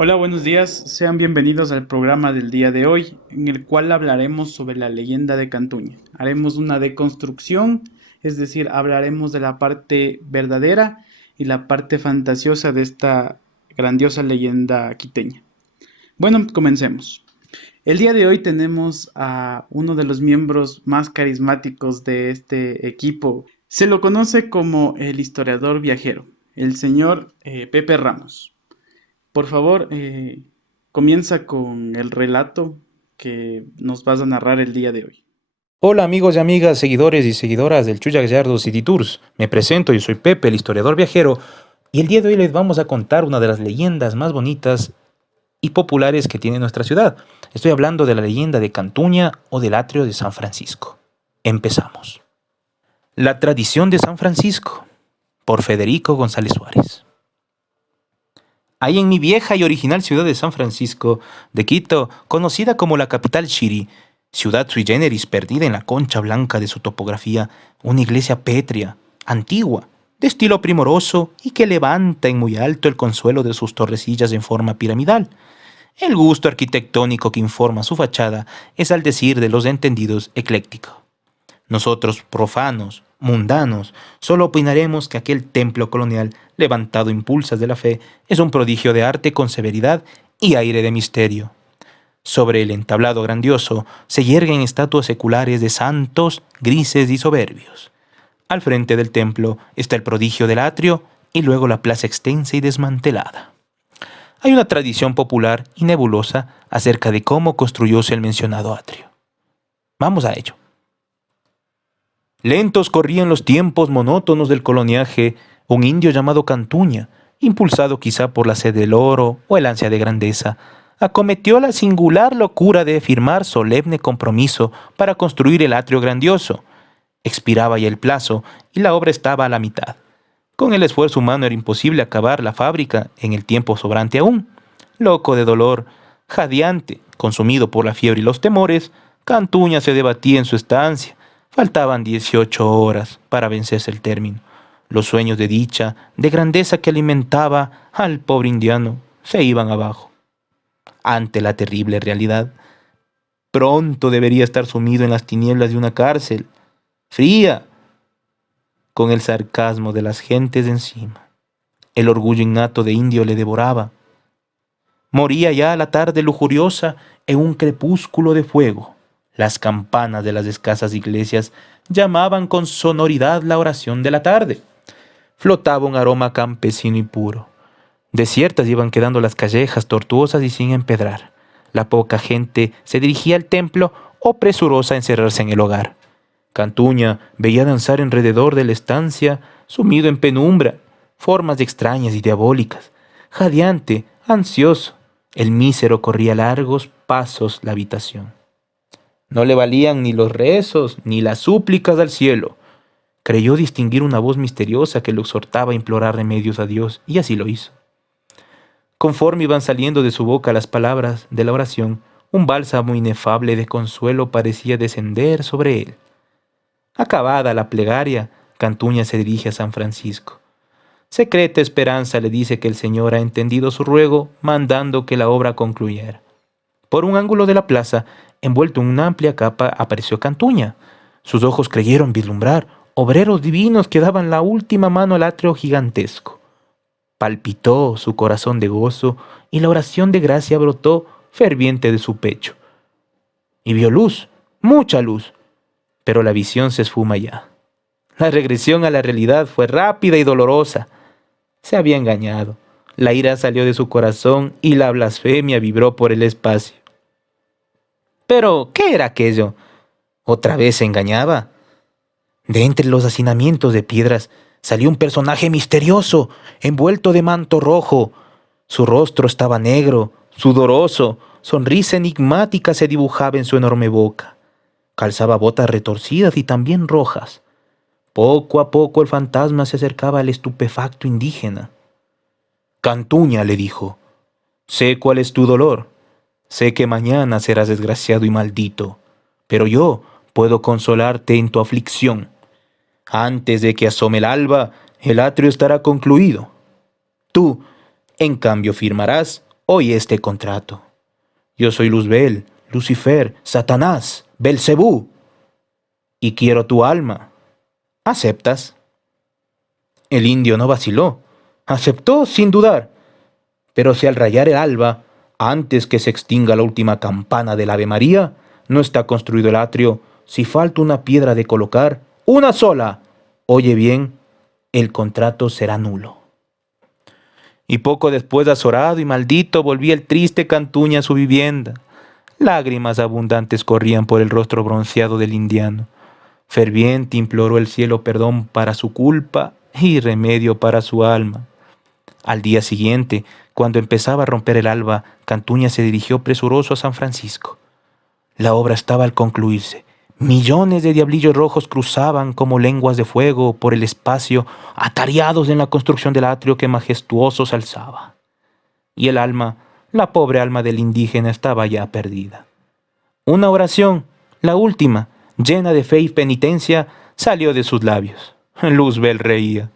Hola, buenos días. Sean bienvenidos al programa del día de hoy, en el cual hablaremos sobre la leyenda de Cantuña. Haremos una deconstrucción, es decir, hablaremos de la parte verdadera y la parte fantasiosa de esta grandiosa leyenda quiteña. Bueno, comencemos. El día de hoy tenemos a uno de los miembros más carismáticos de este equipo. Se lo conoce como el historiador viajero, el señor Pepe Ramos. Por favor, comienza con el relato que nos vas a narrar el día de hoy. Hola amigos y amigas, seguidores y seguidoras del Chuya Gallardo City Tours. Me presento, yo soy Pepe, el historiador viajero, y el día de hoy les vamos a contar una de las leyendas más bonitas y populares que tiene nuestra ciudad. Estoy hablando de la leyenda de Cantuña o del atrio de San Francisco. Empezamos. La tradición de San Francisco, por Federico González Suárez. Hay en mi vieja y original ciudad de San Francisco, de Quito, conocida como la capital Shiri, ciudad sui generis perdida en la concha blanca de su topografía, una iglesia pétrea, antigua, de estilo primoroso y que levanta en muy alto el consuelo de sus torrecillas en forma piramidal. El gusto arquitectónico que informa su fachada es al decir de los entendidos ecléctico. Nosotros, profanos, mundanos, solo opinaremos que aquel templo colonial, levantado impulsas de la fe, es un prodigio de arte con severidad y aire de misterio. Sobre el entablado grandioso se yerguen estatuas seculares de santos, grises y soberbios. Al frente del templo está el prodigio del atrio y luego la plaza extensa y desmantelada. Hay una tradición popular y nebulosa acerca de cómo construyóse el mencionado atrio. Vamos a ello. Lentos corrían los tiempos monótonos del coloniaje, un indio llamado Cantuña, impulsado quizá por la sed del oro o el ansia de grandeza, acometió la singular locura de firmar solemne compromiso para construir el atrio grandioso. Expiraba ya el plazo y la obra estaba a la mitad. Con el esfuerzo humano era imposible acabar la fábrica en el tiempo sobrante aún. Loco de dolor, jadeante, consumido por la fiebre y los temores, Cantuña se debatía en su estancia. Faltaban 18 horas para vencerse el término. Los sueños de dicha, de grandeza que alimentaba al pobre indiano, se iban abajo. Ante la terrible realidad, pronto debería estar sumido en las tinieblas de una cárcel, fría, con el sarcasmo de las gentes encima. El orgullo innato de indio le devoraba. Moría ya la tarde lujuriosa en un crepúsculo de fuego. Las campanas de las escasas iglesias llamaban con sonoridad la oración de la tarde. Flotaba un aroma campesino y puro. Desiertas iban quedando las callejas tortuosas y sin empedrar. La poca gente se dirigía al templo o presurosa a encerrarse en el hogar. Cantuña veía danzar alrededor de la estancia, sumido en penumbra, formas extrañas y diabólicas. Jadeante, ansioso, el mísero corría largos pasos la habitación. No le valían ni los rezos ni las súplicas al cielo. Creyó distinguir una voz misteriosa que lo exhortaba a implorar remedios a Dios, y así lo hizo. Conforme iban saliendo de su boca las palabras de la oración, un bálsamo inefable de consuelo parecía descender sobre él. Acabada la plegaria, Cantuña se dirige a San Francisco. Secreta esperanza le dice que el Señor ha entendido su ruego, mandando que la obra concluyera. Por un ángulo de la plaza, envuelto en una amplia capa, apareció Cantuña. Sus ojos creyeron vislumbrar obreros divinos que daban la última mano al atrio gigantesco. Palpitó su corazón de gozo y la oración de gracia brotó ferviente de su pecho. Y vio luz, mucha luz, pero la visión se esfuma ya. La regresión a la realidad fue rápida y dolorosa. Se había engañado. La ira salió de su corazón y la blasfemia vibró por el espacio. Pero, ¿qué era aquello? ¿Otra vez se engañaba? De entre los hacinamientos de piedras salió un personaje misterioso, envuelto de manto rojo. Su rostro estaba negro, sudoroso, sonrisa enigmática se dibujaba en su enorme boca. Calzaba botas retorcidas y también rojas. Poco a poco el fantasma se acercaba al estupefacto indígena. Cantuña, le dijo, sé cuál es tu dolor. Sé que mañana serás desgraciado y maldito, pero yo puedo consolarte en tu aflicción. Antes de que asome el alba, el atrio estará concluido. Tú, en cambio, firmarás Oye este contrato. Yo soy Luzbel, Lucifer, Satanás, Belcebú, y quiero tu alma. ¿Aceptas? El indio no vaciló. Aceptó sin dudar. Pero si al rayar el alba, antes que se extinga la última campana del Ave María, no está construido el atrio, si falta una piedra de colocar, una sola, oye bien, el contrato será nulo. Y poco después, azorado y maldito, volvía el triste Cantuña a su vivienda. Lágrimas abundantes corrían por el rostro bronceado del indiano. Ferviente imploró el cielo perdón para su culpa y remedio para su alma. Al día siguiente, cuando empezaba a romper el alba, Cantuña se dirigió presuroso a San Francisco. La obra estaba al concluirse. Millones de diablillos rojos cruzaban como lenguas de fuego por el espacio, atareados en la construcción del atrio que majestuoso se alzaba. Y el alma, la pobre alma del indígena, estaba ya perdida. Una oración, la última, llena de fe y penitencia, salió de sus labios. Luzbel reía.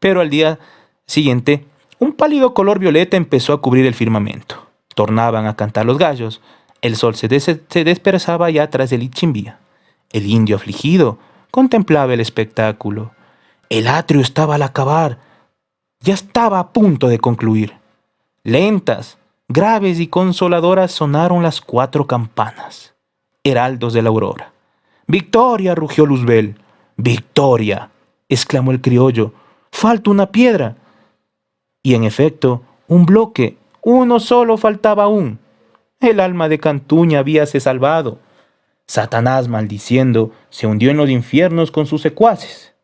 Pero al día siguiente, un pálido color violeta empezó a cubrir el firmamento. Tornaban a cantar los gallos. El sol se dispersaba ya tras el Ichimbía. El indio afligido contemplaba el espectáculo. El atrio estaba al acabar. Ya estaba a punto de concluir. Lentas, graves y consoladoras sonaron las 4 campanas, heraldos de la aurora. ¡Victoria!, rugió Luzbel. ¡Victoria!, exclamó el criollo. ¡Falta una piedra! Y en efecto, un bloque, uno solo faltaba aún. El alma de Cantuña habíase salvado. Satanás, maldiciendo, se hundió en los infiernos con sus secuaces.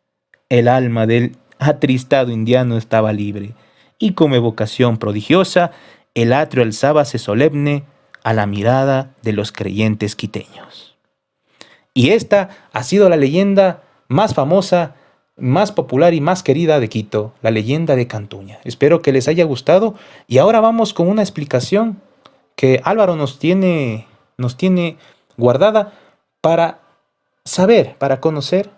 El alma del atristado indiano estaba libre, y con evocación prodigiosa, el atrio alzábase solemne a la mirada de los creyentes quiteños. Y esta ha sido la leyenda más famosa, más popular y más querida de Quito, la leyenda de Cantuña. Espero que les haya gustado, y ahora vamos con una explicación que Álvaro nos tiene guardada para saber, para conocer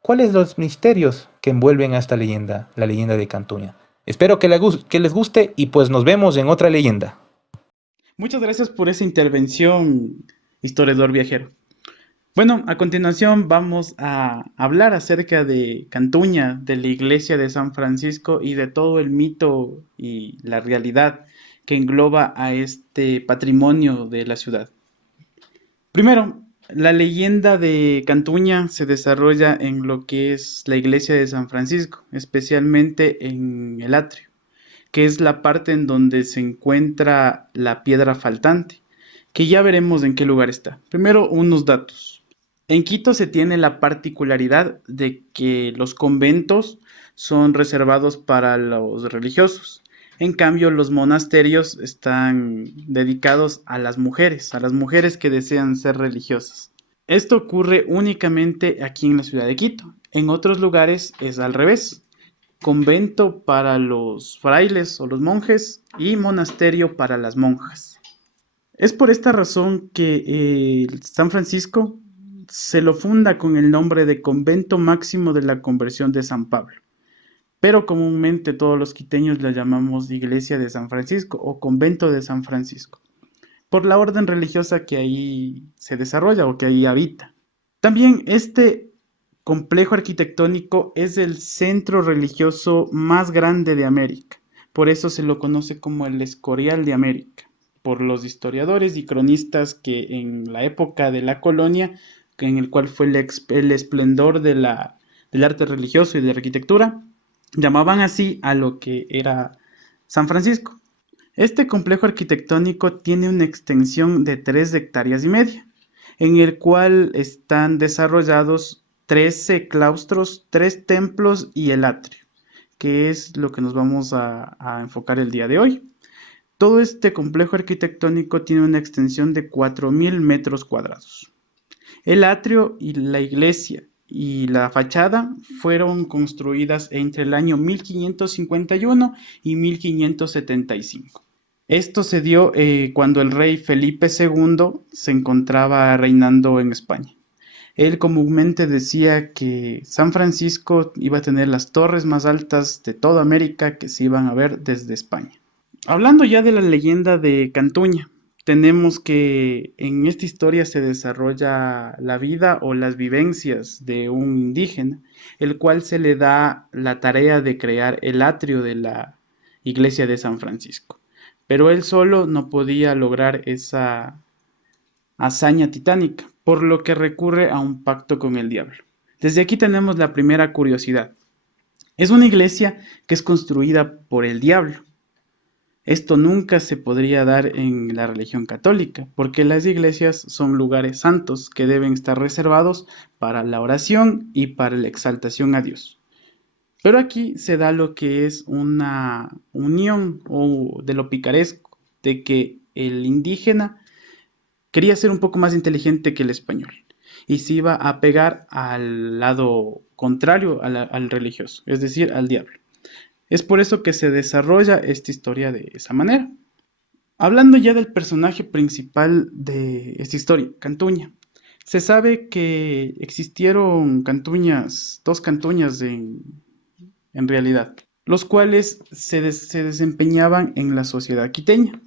cuáles los misterios que envuelven a esta leyenda, la leyenda de Cantuña. Espero que les guste y pues nos vemos en otra leyenda. Muchas gracias por esa intervención, historiador viajero. Bueno, a continuación vamos a hablar acerca de Cantuña, de la iglesia de San Francisco y de todo el mito y la realidad que engloba a este patrimonio de la ciudad. Primero, la leyenda de Cantuña se desarrolla en lo que es la iglesia de San Francisco, especialmente en el atrio, que es la parte en donde se encuentra la piedra faltante, que ya veremos en qué lugar está. Primero, unos datos. En Quito se tiene la particularidad de que los conventos son reservados para los religiosos. En cambio, los monasterios están dedicados a las mujeres que desean ser religiosas. Esto ocurre únicamente aquí en la ciudad de Quito. En otros lugares es al revés. Convento para los frailes o los monjes y monasterio para las monjas. Es por esta razón que San Francisco se lo funda con el nombre de Convento Máximo de la Conversión de San Pablo, pero comúnmente todos los quiteños la llamamos Iglesia de San Francisco o Convento de San Francisco, por la orden religiosa que ahí se desarrolla o que ahí habita. También este complejo arquitectónico es el centro religioso más grande de América, por eso se lo conoce como el Escorial de América, por los historiadores y cronistas que en la época de la colonia, en el cual fue el esplendor del arte religioso y de la arquitectura, llamaban así a lo que era San Francisco. Este complejo arquitectónico tiene una extensión de 3 hectáreas y media, en el cual están desarrollados 13 claustros, 3 templos y el atrio, que es lo que nos vamos a enfocar el día de hoy. Todo este complejo arquitectónico tiene una extensión de 4.000 metros cuadrados. El atrio y la iglesia y la fachada fueron construidas entre el año 1551 y 1575. Esto se dio cuando el rey Felipe II se encontraba reinando en España. Él comúnmente decía que San Francisco iba a tener las torres más altas de toda América que se iban a ver desde España. Hablando ya de la leyenda de Cantuña, tenemos que en esta historia se desarrolla la vida o las vivencias de un indígena, el cual se le da la tarea de crear el atrio de la iglesia de San Francisco. Pero él solo no podía lograr esa hazaña titánica, por lo que recurre a un pacto con el diablo. Desde aquí tenemos la primera curiosidad. Es una iglesia que es construida por el diablo. Esto nunca se podría dar en la religión católica, porque las iglesias son lugares santos que deben estar reservados para la oración y para la exaltación a Dios. Pero aquí se da lo que es una unión o de lo picaresco, de que el indígena quería ser un poco más inteligente que el español y se iba a pegar al lado contrario al religioso, es decir, al diablo. Es por eso que se desarrolla esta historia de esa manera. Hablando ya del personaje principal de esta historia, Cantuña. Se sabe que existieron cantuñas, dos cantuñas en realidad, los cuales se desempeñaban en la sociedad quiteña.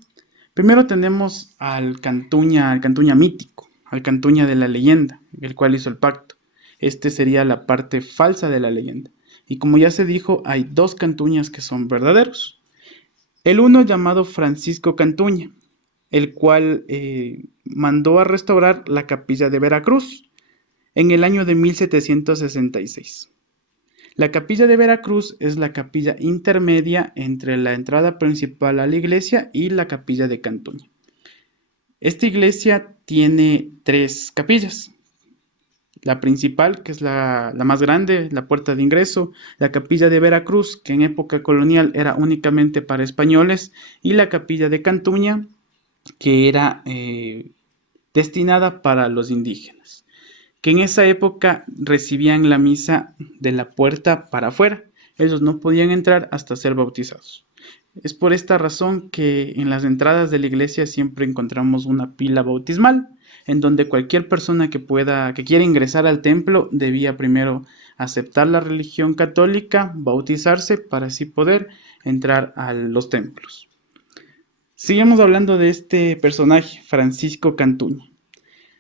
Primero tenemos al Cantuña mítico, al Cantuña de la leyenda, el cual hizo el pacto. Este sería la parte falsa de la leyenda. Y como ya se dijo, hay dos Cantuñas que son verdaderos. El uno llamado Francisco Cantuña, el cual mandó a restaurar la capilla de Veracruz en el año de 1766. La capilla de Veracruz es la capilla intermedia entre la entrada principal a la iglesia y la capilla de Cantuña. Esta iglesia tiene tres capillas. La principal, que es la más grande, la puerta de ingreso, la capilla de Veracruz, que en época colonial era únicamente para españoles, y la capilla de Cantuña, que era destinada para los indígenas, que en esa época recibían la misa de la puerta para afuera. Ellos no podían entrar hasta ser bautizados. Es por esta razón que en las entradas de la iglesia siempre encontramos una pila bautismal, en donde cualquier persona que quiera ingresar al templo debía primero aceptar la religión católica, bautizarse para así poder entrar a los templos. Sigamos hablando de este personaje, Francisco Cantuña.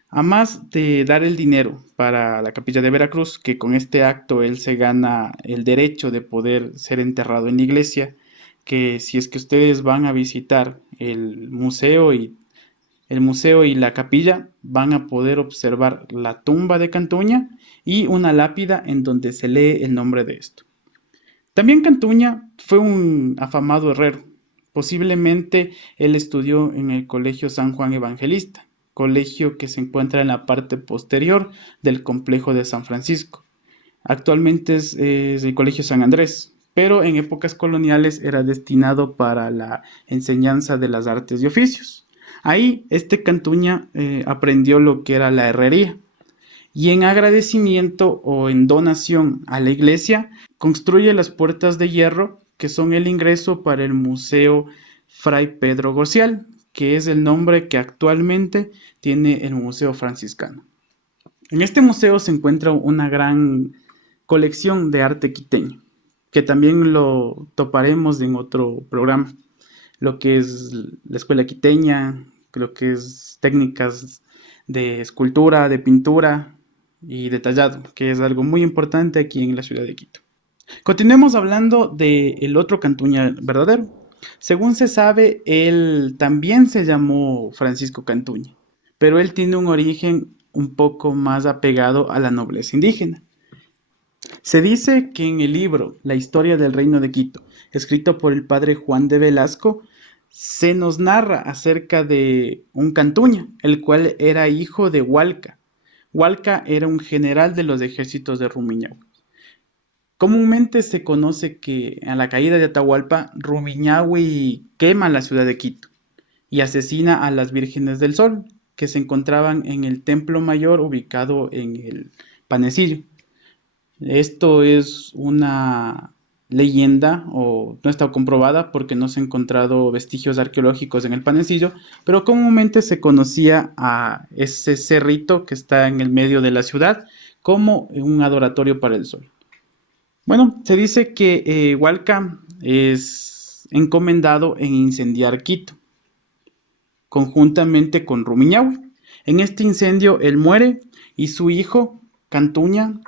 A más de dar el dinero para la capilla de Veracruz, que con este acto él se gana el derecho de poder ser enterrado en la iglesia, que si es que ustedes van a visitar el museo y la capilla, van a poder observar la tumba de Cantuña y una lápida en donde se lee el nombre de esto. También Cantuña fue un afamado herrero. Posiblemente él estudió en el Colegio San Juan Evangelista, colegio que se encuentra en la parte posterior del complejo de San Francisco. Actualmente es el Colegio San Andrés, pero en épocas coloniales era destinado para la enseñanza de las artes y oficios. Ahí este Cantuña aprendió lo que era la herrería y en agradecimiento o en donación a la iglesia construye las puertas de hierro que son el ingreso para el Museo Fray Pedro Gorcial, que es el nombre que actualmente tiene el Museo Franciscano. En este museo se encuentra una gran colección de arte quiteño, que también lo toparemos en otro programa, lo que es la escuela quiteña, lo que es técnicas de escultura, de pintura y de tallado, que es algo muy importante aquí en la ciudad de Quito. Continuemos hablando del otro Cantuña verdadero. Según se sabe, él también se llamó Francisco Cantuña, pero él tiene un origen un poco más apegado a la nobleza indígena. Se dice que en el libro La historia del reino de Quito, escrito por el padre Juan de Velasco, se nos narra acerca de un Cantuña, el cual era hijo de Hualca. Hualca era un general de los ejércitos de Rumiñahui. Comúnmente se conoce que a la caída de Atahualpa, Rumiñahui quema la ciudad de Quito y asesina a las vírgenes del sol, que se encontraban en el templo mayor ubicado en el Panecillo. Esto es una leyenda o no está comprobada porque no se han encontrado vestigios arqueológicos en el Panecillo, pero comúnmente se conocía a ese cerrito que está en el medio de la ciudad como un adoratorio para el sol. Bueno, se dice que Hualca encomendado en incendiar Quito, conjuntamente con Rumiñahui. En este incendio él muere y su hijo, Cantuña,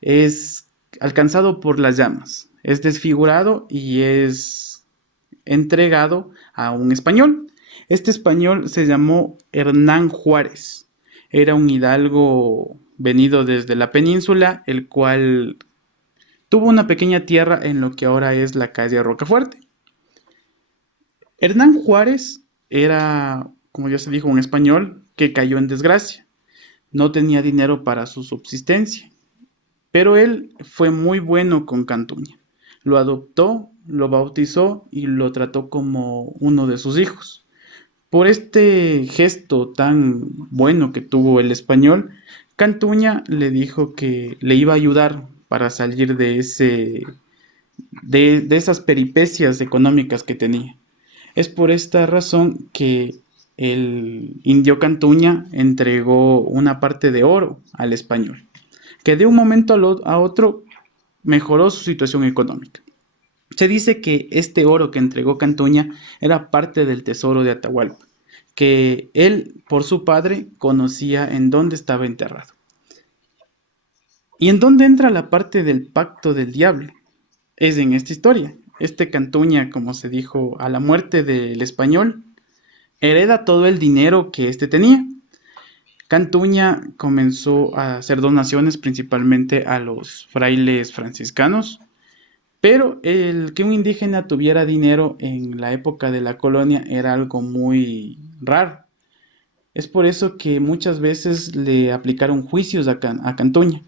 es alcanzado por las llamas, es desfigurado y es entregado a un español. Este español se llamó Hernán Juárez. Era un hidalgo venido desde la península, el cual tuvo una pequeña tierra en lo que ahora es la calle Rocafuerte. Hernán Juárez era, como ya se dijo, un español que cayó en desgracia. No tenía dinero para su subsistencia, pero él fue muy bueno con Cantuña. Lo adoptó, lo bautizó y lo trató como uno de sus hijos. Por este gesto tan bueno que tuvo el español, Cantuña le dijo que le iba a ayudar para salir de esas peripecias económicas que tenía. Es por esta razón que el indio Cantuña entregó una parte de oro al español, que de un momento a otro mejoró su situación económica. Se dice que este oro que entregó Cantuña era parte del tesoro de Atahualpa, que él, por su padre, conocía en dónde estaba enterrado. ¿Y en dónde entra la parte del pacto del diablo? Es en esta historia. Este Cantuña, como se dijo, a la muerte del español, hereda todo el dinero que éste tenía. Cantuña comenzó a hacer donaciones principalmente a los frailes franciscanos, pero el que un indígena tuviera dinero en la época de la colonia era algo muy raro. Es por eso que muchas veces le aplicaron juicios a Cantuña.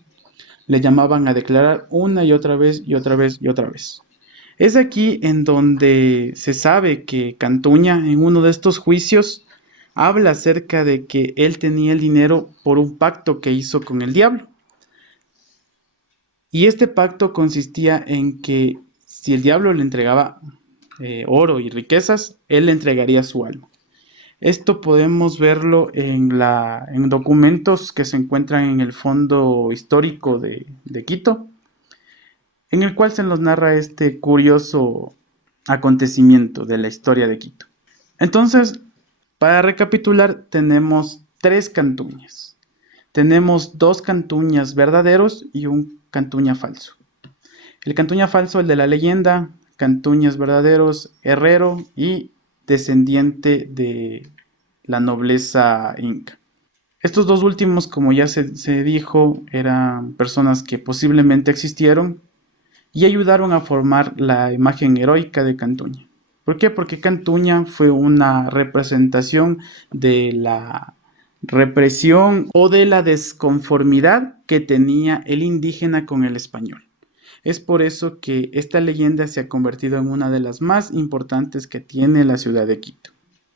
Le llamaban a declarar una y otra vez y otra vez y otra vez. Es aquí en donde se sabe que Cantuña, en uno de estos juicios, habla acerca de que él tenía el dinero por un pacto que hizo con el diablo. Y este pacto consistía en que si el diablo le entregaba oro y riquezas, él le entregaría su alma. Esto podemos verlo en documentos que se encuentran en el Fondo Histórico de Quito, en el cual se nos narra este curioso acontecimiento de la historia de Quito. Entonces, para recapitular, tenemos tres Cantuñas. Tenemos dos Cantuñas verdaderos y un Cantuña falso. El Cantuña falso, el de la leyenda, Cantuñas verdaderos, herrero y descendiente de la nobleza inca. Estos dos últimos, como ya se dijo, eran personas que posiblemente existieron y ayudaron a formar la imagen heroica de Cantuña. ¿Por qué? Porque Cantuña fue una representación de la represión o de la desconformidad que tenía el indígena con el español. Es por eso que esta leyenda se ha convertido en una de las más importantes que tiene la ciudad de Quito.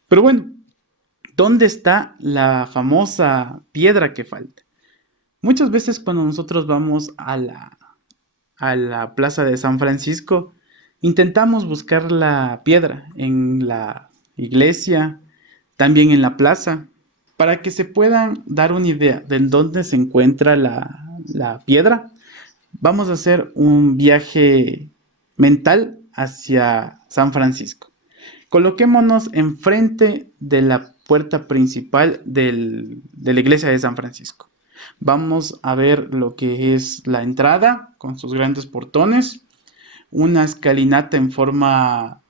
Pero bueno, ¿dónde está la famosa piedra que falta? Muchas veces cuando nosotros vamos a la plaza de San Francisco, intentamos buscar la piedra en la iglesia, también en la plaza, para que se puedan dar una idea de en dónde se encuentra la piedra. Vamos a hacer un viaje mental hacia San Francisco. Coloquémonos enfrente de la puerta principal de la iglesia de San Francisco. Vamos a ver lo que es la entrada con sus grandes portones, una escalinata en forma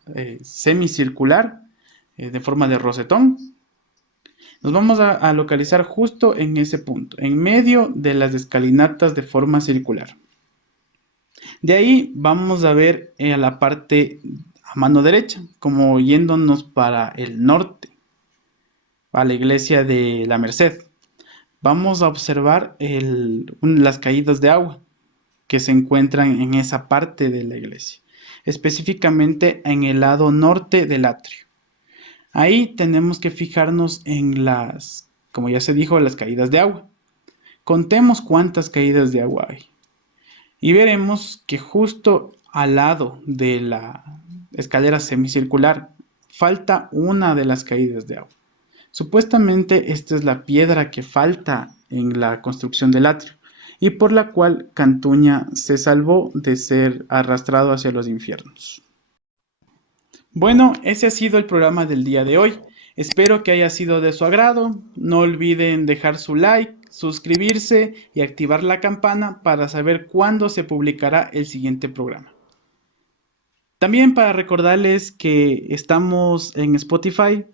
semicircular, de forma de rosetón. Nos vamos a localizar justo en ese punto, en medio de las escalinatas de forma circular. De ahí vamos a ver a la parte a mano derecha, como yéndonos para el norte, a la iglesia de la Merced. Vamos a observar las caídas de agua que se encuentran en esa parte de la iglesia, específicamente en el lado norte del atrio. Ahí tenemos que fijarnos en como ya se dijo, las caídas de agua. Contemos cuántas caídas de agua hay. Y veremos que justo al lado de la escalera semicircular falta una de las caídas de agua. Supuestamente esta es la piedra que falta en la construcción del atrio y por la cual Cantuña se salvó de ser arrastrado hacia los infiernos. Bueno, ese ha sido el programa del día de hoy. Espero que haya sido de su agrado. No olviden dejar su like, suscribirse y activar la campana para saber cuándo se publicará el siguiente programa. También para recordarles que estamos en Spotify,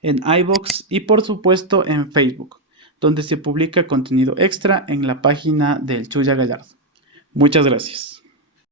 en iVoox y por supuesto en Facebook, donde se publica contenido extra en la página del Chuya Gallardo. Muchas gracias.